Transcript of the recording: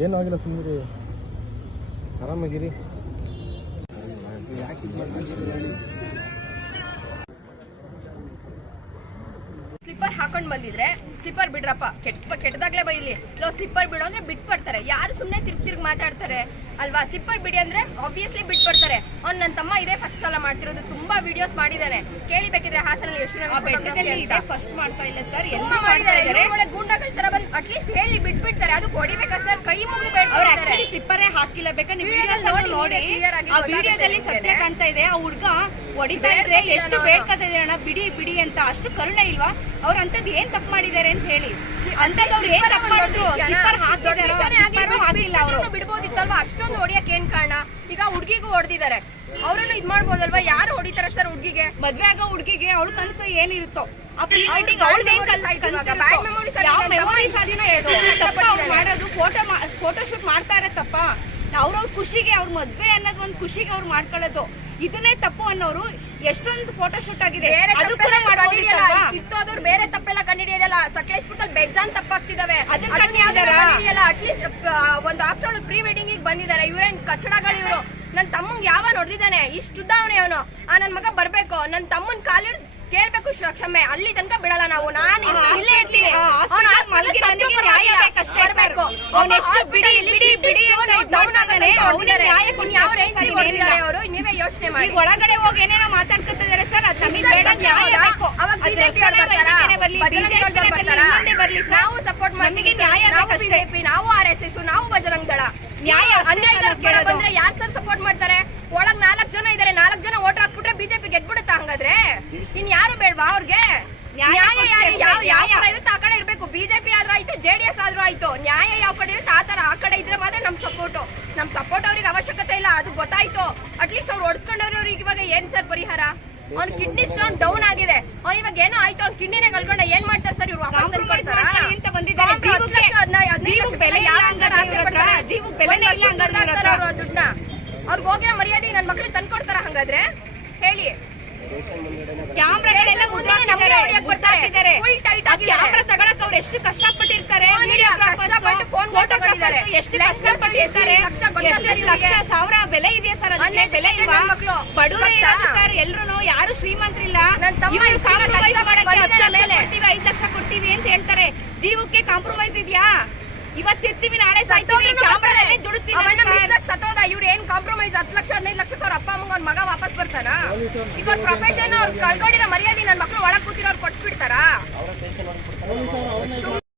ಏನೂ ಆಗಿಲ್ಲ, ಸುಮ್ಮನೆ ಆರಾಮಾಗಿರಿ. ಸ್ಲಿಪ್ಪರ್ ಹಾಕೊಂಡ್ ಬಂದಿದ್ರೆ ಸ್ಲಿಪ್ಪರ್ ಬಿಡ್ರಪ್ಪ, ಕೆಟ್ಟದಾಗ್ಲೇ ಬೈಲಿ. ಸ್ಲಿಪ್ಪರ್ ಬಿಡು ಅಂದ್ರೆ ಬಿಟ್ ಬರ್ತಾರೆ. ಯಾರು ಸುಮ್ನೆ ತಿರ್ಗ್ ಮಾತಾಡ್ತಾರೆ ಅಲ್ವಾ? ಸ್ಲಿಪ್ಪರ್ ಬಿಡಿ ಅಂದ್ರೆ ಆಬ್ವಿಯಸ್ಲಿ ಬಿಟ್ ಬರ್ತಾರೆ. ಅವ್ನು ನನ್ನ ತಮ್ಮ ಇದೇ ಫಸ್ಟ್ ಸಲ ಮಾಡ್ತಿರೋದು, ತುಂಬಾ ವಿಡಿಯೋಸ್ ಮಾಡಿದಾನೆ. ಕೇಳಿಬೇಕಿದ್ರೆ ಹಾಸನಲ್ಲಿ ಎಷ್ಟು ಫಸ್ಟ್ ಮಾಡ್ತಾ ಇಲ್ಲ ಸರ್, ಎಲ್ಲ ಮಾಡಿದ್ದಾರೆ. ಗೂಂಡಾಗಳ ತರ ಬಂದು ಅಟ್ಲೀಸ್ಟ್ ಹೇಳಿ ಬಿಟ್ಬಿಡ್ತಾರೆ. ಅದು ಹೊಡಿಬೇಕಾ ಸರ್? ಕೈ ಮುಗಿಬೇಡ. ಅವ್ರು ಆಕ್ಚುಲಿ ಸ್ಲಿಪ್ಪರೇ ಹಾಕಿಲ್ಲ. ಬೇಕಾದ್ರೆ ನೋಡಿ ಆ ವಿಡಿಯೋದಲ್ಲಿ ಸತ್ಯ ಕಾಣ್ತಾ ಇದೆ. ಆ ಹುಡ್ಗ ಹೊಡಿತಾ ಇದ್ರೆ ಎಷ್ಟು ಬೇಡ್ಕತಾ ಇದಾರೆ ಬಿಡಿ ಬಿಡಿ ಅಂತ. ಅಷ್ಟು ಕರುಣೆ ಇಲ್ವಾ? ಅವ್ರ ಅಂತದ್ ಏನ್ ತಪ್ಪು ಮಾಡಿದ್ದಾರೆ ಅಂತ ಹೇಳಿ? ಅಂತದವ್ರು ಏನ್ ತಪ್ಪು ಮಾಡಿದ್ರು? ಸ್ಲಿಪ್ಪರ್ ಹಾಕಿಲ್ಲ. ಅವರು ಬಿಡ್ಬೋದಿತ್ತಲ್ವಾ? ಅಷ್ಟೊಂದು ಹೊಡಿಯಕ್ ಏನ್ ಕಾರಣ? ಈಗ ಹುಡ್ಗಿಗೂ ಹೊಡೆದಿದ್ದಾರೆ, ಅವ್ರನ್ನು ಇದ್ ಮಾಡ್ಬೋದಲ್ವಾ? ಯಾರು ಹೊಡಿತಾರೆ ಸರ್ ಹುಡ್ಗಿಗೆ? ಮದ್ವೆ ಆಗೋ ಹುಡ್ಗಿಗೆ ಅವಳ ಕನಸು ಏನಿರುತ್ತೋ ಆ ಪ್ರೀ ವೆಡ್ಡಿಂಗ್ ಮಾಡೋದು, ಫೋಟೋ ಶೂಟ್ ಮಾಡ್ತಾ ಇರತ್ತಪ್ಪ. ಅವ್ರವ್ರ ಖುಷಿಗೆ, ಅವ್ರ ಮದ್ವೆ ಅನ್ನೋದು ಒಂದು ಖುಷಿಗೆ ಅವ್ರು ಮಾಡ್ಕೊಳ್ಳೋದು, ಇದನ್ನೇ ತಪ್ಪು ಅನ್ನೋರು. ಎಷ್ಟೊಂದು ಫೋಟೋ ಶೂಟ್ ಆಗಿದೆ, ಕಿತ್ತೋದ್ರು ಬೇರೆ ತಪ್ಪೆಲ್ಲ ಕಂಡಿಡಿಯೋದಲ್ಲ. ಸಕಲೇಶ್ಪುರದಲ್ಲಿ ಬೇಜಾನ್ ತಪ್ಪಾಗ್ತಿದಾವೆ. ಅಟ್ಲೀಸ್ಟ್ ಒಂದು ಆಫ್ಟರ್ ಆಲ್ ಪ್ರೀ ವೆಡ್ಡಿಂಗ್ ಬಂದಿದ್ದಾರೆ. ಇವ್ರೇನ್ ಕಚಡಗಳು ಇವರು. ನನ್ ತಮ್ಮಂಗ್ ಯಾವ ನೋಡ್ದಿದ್ದಾನೆ? ಇಷ್ಟುದ್ದಾವನೆ ಅವನು. ನನ್ ಮಗ ಬರ್ಬೇಕು, ನನ್ ತಮ್ಮನ್ ಕಾಲಿಡ್ ಕೇಳ್ಬೇಕು ಕ್ಷಮೆ. ಅಲ್ಲಿ ತನಕ ಬಿಡಲ್ಲ ನಾವು. ನಾನು ಇಲ್ಲೇ ಇರ್ತೀನಿ. ನೀವೇ ಯೋಚನೆ ಮಾಡಿ. ಒಳಗಡೆ ಹೋಗಿ ಏನೇನೋ ಮಾತಾಡ್ಕೊತಿದ್ದಾರೆ ಸರ್. ನಾವು ಸಪೋರ್ಟ್ ಮಾಡ್ತೀವಿ. ನಾವು RSS, ನಾವು ಬಜರಂಗ್ ದಳ. ನ್ಯಾಯ ಬಂದ್ರೆ ಯಾರು ಸರ್ ಸಪೋರ್ಟ್ ಮಾಡ್ತಾರೆ? ಒಳಗ್ 4 ಜನ ಇದಾರೆ. 4 ಜನ ವೋಟ್ ಹಾಕ್ಬಿಟ್ರೆ ಬಿಜೆಪಿ ಗೆದ್ಬಿಡುತ್ತಾ? ಹಂಗಾದ್ರೆ ಇನ್ ಯಾರು ಬೇಡ್ವಾ ಅವ್ರಿಗೆ? ನ್ಯಾಯ ಯಾವ ಇರುತ್ತೆ ಆ ಕಡೆ ಇರ್ಬೇಕು. ಬಿಜೆಪಿ ಆದ್ರೂ ಆಯ್ತು, JDS ಆದ್ರೂ ಆಯ್ತು. ನ್ಯಾಯ ಯಾವ ಕಡೆ ಇರುತ್ತೆ ಆ ತರ ಆ ಕಡೆ ಇದ್ರೆ ಮಾತ್ರ ನಮ್ ಸಪೋರ್ಟ್ ಅವ್ರಿಗೆ ಅವಶ್ಯಕತೆ ಇಲ್ಲ. ಅದು ಗೊತ್ತಾಯ್ತು. ಅಟ್ಲೀಸ್ಟ್ ಅವ್ರು ಹೊಡ್ಸ್ಕೊಂಡವ್ರಿಗೆ ಇವಾಗ ಏನ್ ಸರ್ ಪರಿಹಾರ? ಅವ್ನ ಕಿಡ್ನಿ ಸ್ಟೋನ್ ಡೌನ್ ಆಗಿದೆ. ಅವ್ನ ಇವಾಗ ಏನೋ ಆಯ್ತು, ಅವ್ನ ಕಿಡ್ನಿನೇ ಕಳ್ಕೊಂಡ ಏನ್ ಮಾಡ್ತಾರೆ ಸರ್ ಇವ್ರು? ದುಡ್ಡನ್ನ ಅವ್ರಿಗೆ ಹೋಗಿರೋ ಮರ್ಯಾದೆ ನನ್ ಮಕ್ಳು ತಂದ್ಕೊಡ್ತಾರ? ಹಂಗಾದ್ರೆ ಹೇಳಿ. ಕ್ಯಾಮ್ರಾಗಳೆಲ್ಲ ಕ್ಯಾಮ್ರಾ ತಗೊಳಕ್ ಅವ್ರು ಎಷ್ಟು ಕಷ್ಟಪಟ್ಟಿರ್ತಾರೆ. ಎಷ್ಟು ಕಷ್ಟಪಟ್ಟಿರ್ತಾರೆ. ಲಕ್ಷ ಸಾವಿರ ಬೆಲೆ ಇದೆಯಾ ಸರ್? ಅದಕ್ಕೆ ಬೆಲೆ ಇಲ್ವಾ? ಬಡವರೇ ಇರೋದು ಸರ್. ಎಲ್ರು ಯಾರು ಶ್ರೀಮಂತರಿಲ್ಲ. 5 ಲಕ್ಷ ಕೊಡ್ತೀವಿ ಅಂತ ಹೇಳ್ತಾರೆ. ಜೀವಕ್ಕೆ ಕಾಂಪ್ರಮೈಸ್ ಇದೆಯಾ? ಇವತ್ತಿರ್ತೀವಿ, ನಾಳೆ ಸಾಯ್ತೀವಿ. ಕ್ಯಾಮ್ರಾದಲ್ಲೇ ದುಡುತ್ತೀವಿ. ಸತ್ತೋದ ಇವ್ರು ಏನ್ ಕಾಂಪ್ರಮೈಸ್? 10 ಲಕ್ಷ 15 ಲಕ್ಷಕ್ಕೆ ಅವ್ರ ಅಪ್ಪ ಅಮ್ಮಂಗ ಅವ್ರ ಮಗ ವಾಪಸ್ ಬರ್ತಾನ? ಈಗ ಪ್ರೊಫೆಷನ್ ಅವ್ರು ಕಳ್ಕೊಂಡಿರೋ ಮರ್ಯಾದೆ ನನ್ ಮಕ್ಳು ಒಳಗ್ ಕೂತಿರೋರು ಕೊಟ್ಬಿಡ್ತಾರಾ?